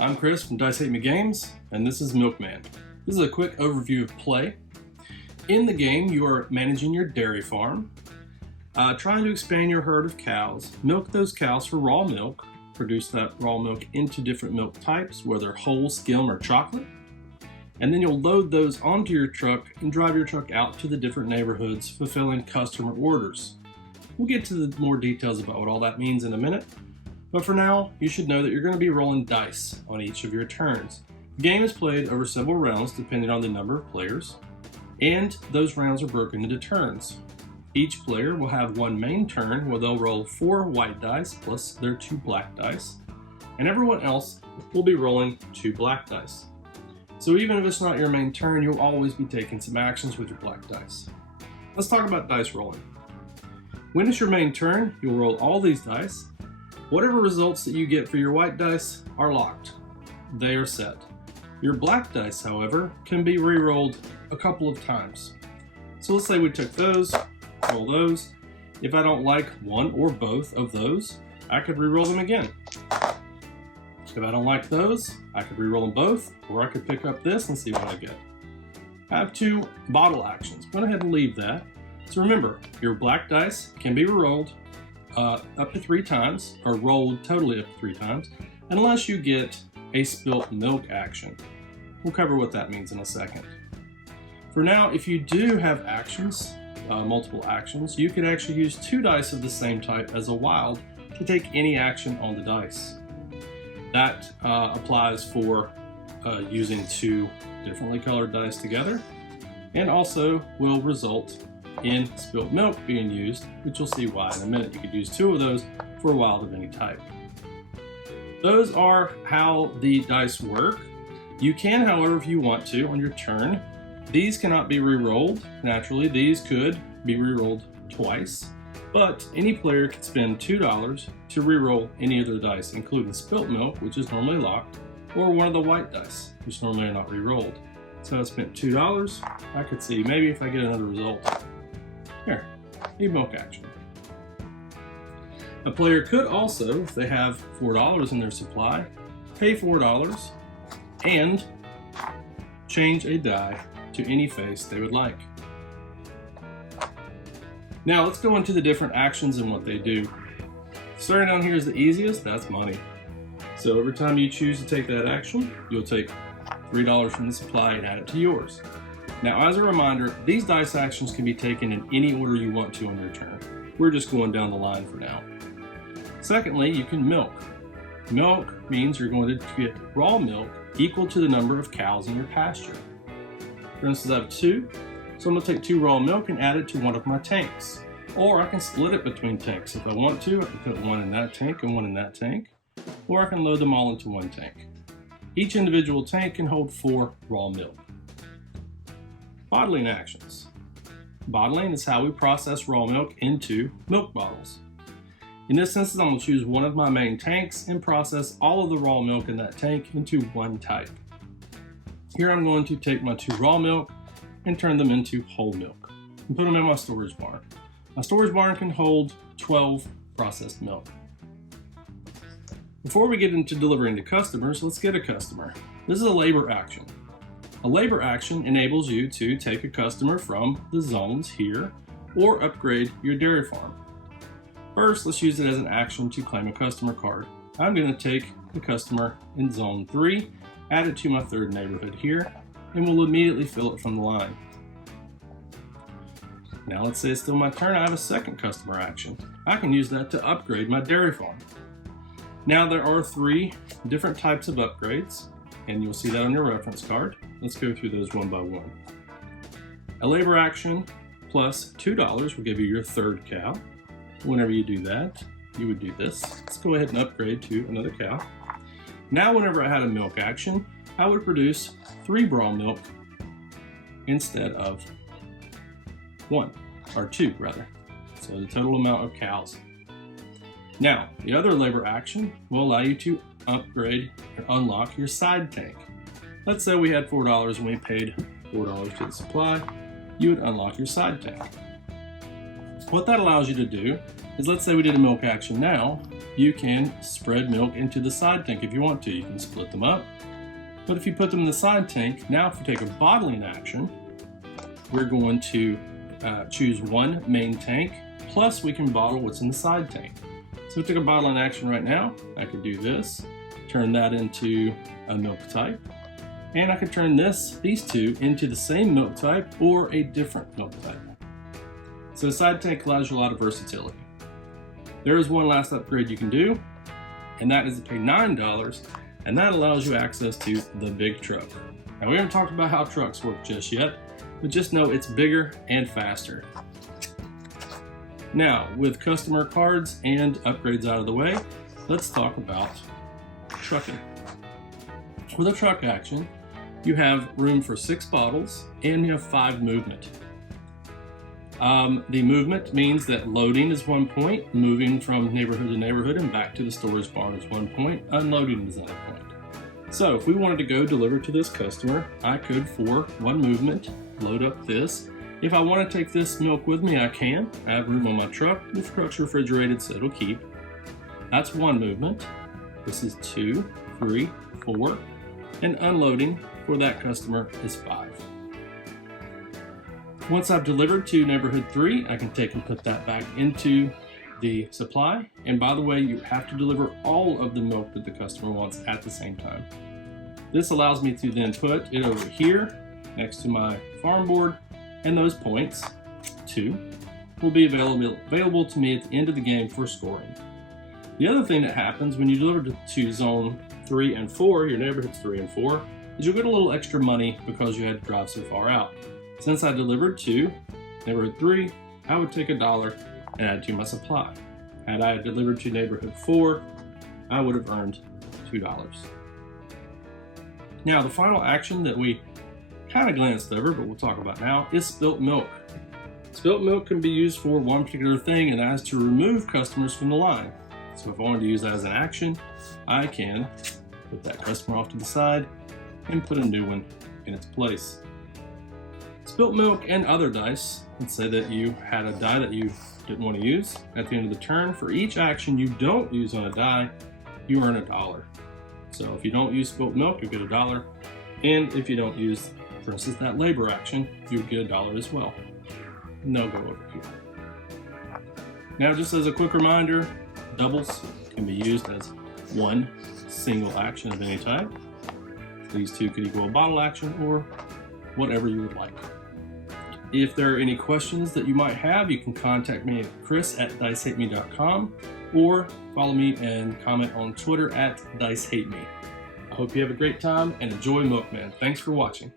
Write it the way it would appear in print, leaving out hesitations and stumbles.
I'm Chris from Dice Hate Me Games, and this is Milkman. This is a quick overview of play. In the game, you are managing your dairy farm, trying to expand your herd of cows, milk those cows for raw milk, produce that raw milk into different milk types, whether whole, skim, or chocolate, and then you'll load those onto your truck and drive your truck out to the different neighborhoods, fulfilling customer orders. We'll get to the more details about what all that means in a minute, but for now, you should know that you're going to be rolling dice on each of your turns. The game is played over several rounds depending on the number of players, and those rounds are broken into turns. Each player will have one main turn where they'll roll 4 white dice plus their 2 black dice, and everyone else will be rolling 2 black dice. So even if it's not your main turn, you'll always be taking some actions with your black dice. Let's talk about dice rolling. When it's your main turn, you'll roll all these dice. Whatever results that you get for your white dice are locked. They are set. Your black dice, however, can be re-rolled a couple of times. So let's say we took those, roll those. If I don't like one or both of those, I could re-roll them again. If I don't like those, I could re-roll them both, or I could pick up this and see what I get. I have 2 bottle actions. Go ahead and leave that. So remember, your black dice can be re-rolled up to 3 times, or rolled totally up to 3 times, unless you get a spilt milk action. We'll cover what that means in a second. For now, if you do have actions, multiple actions, you could actually use 2 dice of the same type as a wild to take any action on the dice. That applies for using 2 differently colored dice together, and also will result in spilt milk being used, which you'll see why in a minute. You could use 2 of those for a wild of any type. Those are how the dice work. You can, however, if you want to, on your turn, these cannot be re-rolled. Naturally, these could be re-rolled twice, but any player can spend $2 to re-roll any of their dice, including spilt milk, which is normally locked, or one of the white dice, which normally are not re-rolled. So I spent $2. I could see maybe if I get another result. Here, need milk action. A player could also, if they have $4 in their supply, pay $4 and change a die to any face they would like. Now let's go into the different actions and what they do. Starting down here is the easiest, that's money. So every time you choose to take that action, you'll take $3 from the supply and add it to yours. Now as a reminder, these dice actions can be taken in any order you want to on your turn. We're just going down the line for now. Secondly, you can milk. Milk means you're going to get raw milk equal to the number of cows in your pasture. For instance, I have 2, so I'm going to take 2 raw milk and add it to one of my tanks. Or I can split it between tanks. If I want to, I can put one in that tank and one in that tank. Or I can load them all into one tank. Each individual tank can hold 4 raw milk. Bottling actions. Bottling is how we process raw milk into milk bottles. In this instance, I'm going to choose one of my main tanks and process all of the raw milk in that tank into one type. Here I'm going to take my 2 raw milk and turn them into whole milk and put them in my storage barn. My storage barn can hold 12 processed milk. Before we get into delivering to customers, let's get a customer. This is a labor action. A labor action enables you to take a customer from the zones here or upgrade your dairy farm. First, let's use it as an action to claim a customer card. I'm going to take the customer in zone 3, add it to my 3rd neighborhood here, and we'll immediately fill it from the line. Now let's say it's still my turn, I have a second customer action. I can use that to upgrade my dairy farm. Now there are 3 different types of upgrades, and you'll see that on your reference card. Let's go through those one by one. A labor action plus $2 will give you your 3rd cow. Whenever you do that, you would do this. Let's go ahead and upgrade to another cow. Now whenever I had a milk action, I would produce 3 raw milk instead of 1, or 2 rather. So the total amount of cows. Now, the other labor action will allow you to upgrade or unlock your side tank. Let's say we had $4 and we paid $4 to the supply. You would unlock your side tank. What that allows you to do is, let's say we did a milk action now, you can spread milk into the side tank if you want to. You can split them up. But if you put them in the side tank, now if we take a bottling action, we're going to choose one main tank, plus we can bottle what's in the side tank. So if we took a bottling action right now, I could do this, turn that into a milk type, and I could turn these two into the same milk type or a different milk type. So the side tank allows you a lot of versatility. There is one last upgrade you can do, and that is to pay $9, and that allows you access to the big truck. Now we haven't talked about how trucks work just yet, but just know it's bigger and faster. Now, with customer cards and upgrades out of the way, let's talk about trucking. With a truck action, you have room for 6 bottles and you have 5 movement. The movement means that loading is 1 point, moving from neighborhood to neighborhood and back to the storage barn is 1 point, unloading is another point. So if we wanted to go deliver to this customer, I could, for 1 movement, load up this. If I want to take this milk with me, I can. I have room on my truck. The truck's refrigerated, so it'll keep. That's 1 movement. This is 2, 3, 4, and unloading for that customer is 5. Once I've delivered to neighborhood 3, I can take and put that back into the supply. And by the way, you have to deliver all of the milk that the customer wants at the same time. This allows me to then put it over here next to my farm board, and those points, 2, will be available to me at the end of the game for scoring. The other thing that happens when you deliver to zone 3 and 4, your neighborhoods 3 and 4, is you'll get a little extra money because you had to drive so far out. Since I delivered to neighborhood 3, I would take $1 and add to my supply. Had I delivered to neighborhood 4, I would have earned $2. Now, the final action that we kind of glanced over, but we'll talk about now, is spilt milk. Spilt milk can be used for one particular thing, and that is to remove customers from the line. So if I wanted to use that as an action, I can put that customer off to the side and put a new one in its place. Spilt milk and other dice, let's say that you had a die that you didn't want to use. At the end of the turn, for each action you don't use on a die, you earn $1. So if you don't use spilt milk, you get $1. And if you don't use, for instance, that labor action, you would get $1 as well. No go over here. Now, just as a quick reminder, doubles can be used as one single action of any type. These two could equal a bottle action or whatever you would like. If there are any questions that you might have, you can contact me at chris@dicehateme.com or follow me and comment on Twitter @dicehateme. I hope you have a great time and enjoy Milkman. Thanks for watching.